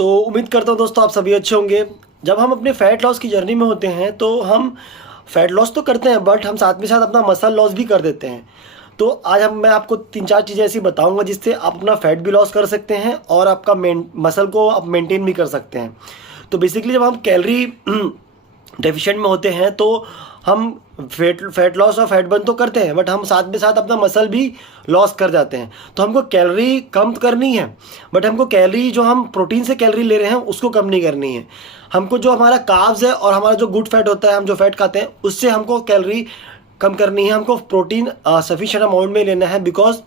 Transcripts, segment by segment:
तो उम्मीद करता हूँ दोस्तों आप सभी अच्छे होंगे। जब हम अपने फ़ैट लॉस की जर्नी में होते हैं तो हम फ़ैट लॉस तो करते हैं, बट हम साथ में साथ अपना मसल लॉस भी कर देते हैं। तो आज मैं आपको 3-4 चीज़ें ऐसी बताऊंगा जिससे आप अपना फ़ैट भी लॉस कर सकते हैं और आपका मसल को आप मेंटेन भी कर सकते हैं। तो बेसिकली जब हम कैलोरी डेफिशिएंट में होते हैं तो हम फैट लॉस और फैट बर्न तो करते हैं, बट हम साथ में साथ अपना मसल भी लॉस कर जाते हैं। तो हमको कैलोरी कम करनी है, बट हमको कैलोरी जो हम प्रोटीन से कैलोरी ले रहे हैं उसको कम नहीं करनी है। हमको जो हमारा कार्ब्स है और हमारा जो गुड फैट होता है, हम जो फैट खाते हैं उससे हमको कैलोरी कम करनी है। हमको प्रोटीन सफिशिएंट अमाउंट में लेना है, बिकॉज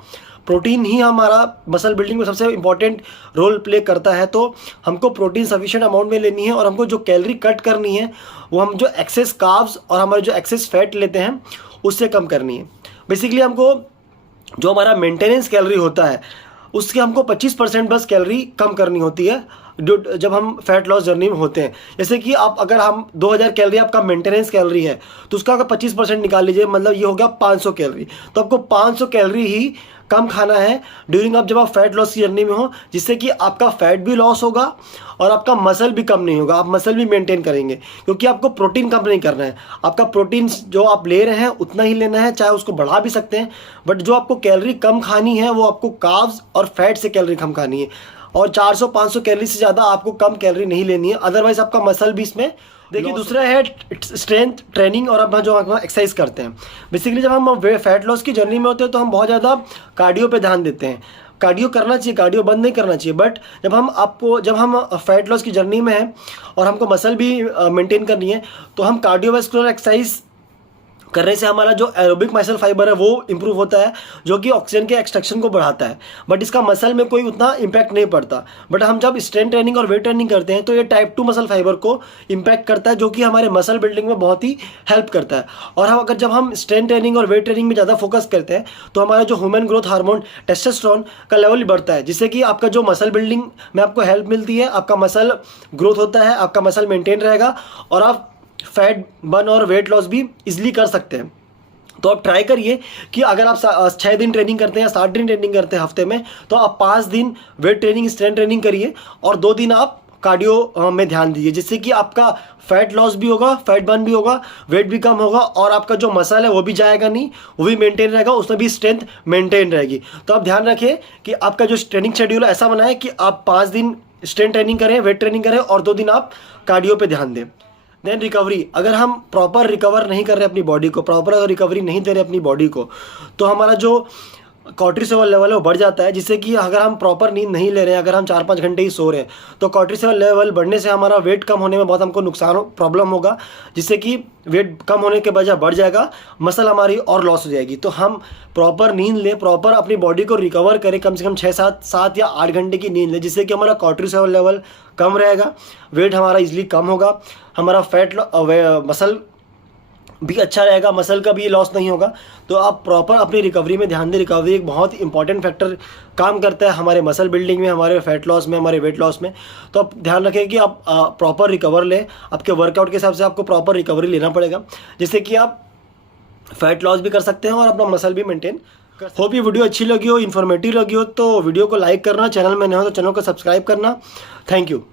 प्रोटीन ही हमारा मसल बिल्डिंग में सबसे इंपॉर्टेंट रोल प्ले करता है। तो हमको प्रोटीन सफिशिएंट अमाउंट में लेनी है और हमको जो कैलोरी कट करनी है वो हम जो एक्सेस कार्ब्स और हमारे जो एक्सेस फैट लेते हैं उससे कम करनी है। बेसिकली हमको जो हमारा मेंटेनेंस कैलोरी होता है उसके हमको 25% बस कैलोरी कम करनी होती है जब हम फैट लॉस जर्नी में होते हैं। जैसे कि आप अगर हम 2000 कैलोरी आपका मेंटेनेंस कैलोरी है तो उसका अगर 25% निकाल लीजिए, मतलब ये हो गया 500 कैलोरी। तो आपको 500 कैलोरी ही कम खाना है ड्यूरिंग जब आप फैट लॉस की जर्नी में हो, जिससे कि आपका फैट भी लॉस होगा और आपका मसल भी कम नहीं होगा। आप मसल भी मेंटेन करेंगे क्योंकि आपको प्रोटीन कम नहीं करना है। आपका प्रोटीन जो आप ले रहे हैं उतना ही लेना है, चाहे उसको बढ़ा भी सकते हैं, बट जो आपको कैलोरी कम खानी है वो आपको कार्ब्स और फैट से कैलोरी कम खानी है। और 400-500 कैलोरी से ज़्यादा आपको कम कैलोरी नहीं लेनी है, अदरवाइज आपका मसल भी इसमें देखिए। दूसरा है स्ट्रेंथ ट्रेनिंग और अब जो हम एक्सरसाइज करते हैं। बेसिकली जब हम फैट लॉस की जर्नी में होते हैं तो हम बहुत ज़्यादा कार्डियो पे ध्यान देते हैं। कार्डियो करना चाहिए, कार्डियो बंद नहीं करना चाहिए, बट जब हम फैट लॉस की जर्नी में हैं और हमको मसल भी मेंटेन करनी है तो हम कार्डियोवास्कुलर एक्सरसाइज करने से हमारा जो एरोबिक मसल फाइबर है वो इंप्रूव होता है, जो कि ऑक्सीजन के एक्सट्रैक्शन को बढ़ाता है, बट इसका मसल में कोई उतना इम्पैक्ट नहीं पड़ता। बट हम जब स्ट्रेंथ ट्रेनिंग और वेट ट्रेनिंग करते हैं तो ये टाइप 2 मसल फाइबर को इम्पैक्ट करता है, जो कि हमारे मसल बिल्डिंग में बहुत ही हेल्प करता है। और जब हम स्ट्रेंथ ट्रेनिंग और वेट ट्रेनिंग में ज़्यादा फोकस करते हैं तो हमारा जो ह्यूमन ग्रोथ हार्मोन टेस्टोस्टेरोन का लेवल बढ़ता है, जिससे कि आपका जो मसल बिल्डिंग में आपको हेल्प मिलती है, आपका मसल ग्रोथ होता है, आपका मसल मेंटेन रहेगा और आप फैट बर्न और वेट लॉस भी इजीली कर सकते हैं। तो आप ट्राई करिए कि अगर आप 6 दिन ट्रेनिंग करते हैं या 7 दिन ट्रेनिंग करते हैं हफ्ते में, तो आप 5 दिन वेट ट्रेनिंग स्ट्रेंथ ट्रेनिंग करिए और 2 दिन आप कार्डियो में ध्यान दीजिए, जिससे कि आपका फैट लॉस भी होगा, फैट बर्न भी होगा, वेट भी कम होगा और आपका जो मसल है वो भी जाएगा नहीं, वो भी मेंटेन रहेगा, उसमें भी स्ट्रेंथ मेंटेन रहेगी। तो आप ध्यान रखिए कि आपका जो ट्रेनिंग शेड्यूल ऐसा बनाए कि आप 5 दिन स्ट्रेंथ ट्रेनिंग करें, वेट ट्रेनिंग करें और 2 दिन आप कार्डियो पे ध्यान दें। देन रिकवरी, अगर हम प्रॉपर रिकवर नहीं कर रहे अपनी बॉडी को, प्रॉपर अगर रिकवरी नहीं दे रहे अपनी बॉडी को, तो हमारा जो कॉर्टिसोल लेवल है वो बढ़ जाता है, जिससे कि अगर हम प्रॉपर नींद नहीं ले रहे हैं, अगर हम 4-5 घंटे ही सो रहे हैं, तो कॉर्टिसोल लेवल बढ़ने से हमारा वेट कम होने में बहुत हमको नुकसान प्रॉब्लम होगा, जिससे कि वेट कम होने के बजाय बढ़ जाएगा, मसल हमारी और लॉस हो जाएगी। तो हम प्रॉपर नींद लें, प्रॉपर अपनी बॉडी को रिकवर करें, कम से कम 6-7 या 8 घंटे की नींद लें, जिससे कि हमारा कॉर्टिसोल लेवल कम रहेगा, वेट हमारा इजीली कम होगा, हमारा मसल भी अच्छा रहेगा, मसल का भी लॉस नहीं होगा। तो आप प्रॉपर अपनी रिकवरी में ध्यान दें। रिकवरी एक बहुत इंपॉर्टेंट फैक्टर काम करता है हमारे मसल बिल्डिंग में, हमारे फैट लॉस में, हमारे वेट लॉस में। तो आप ध्यान रखें कि आप प्रॉपर रिकवर लें, आपके वर्कआउट के हिसाब से आपको प्रॉपर रिकवरी लेना पड़ेगा, जिससे कि आप फैट लॉस भी कर सकते हैं और अपना मसल भी मेंटेन। होप ये वीडियो अच्छी लगी हो, इन्फॉर्मेटिव लगी हो, तो वीडियो को लाइक करना, चैनल में नए हो तो चैनल को सब्सक्राइब करना। Thank you.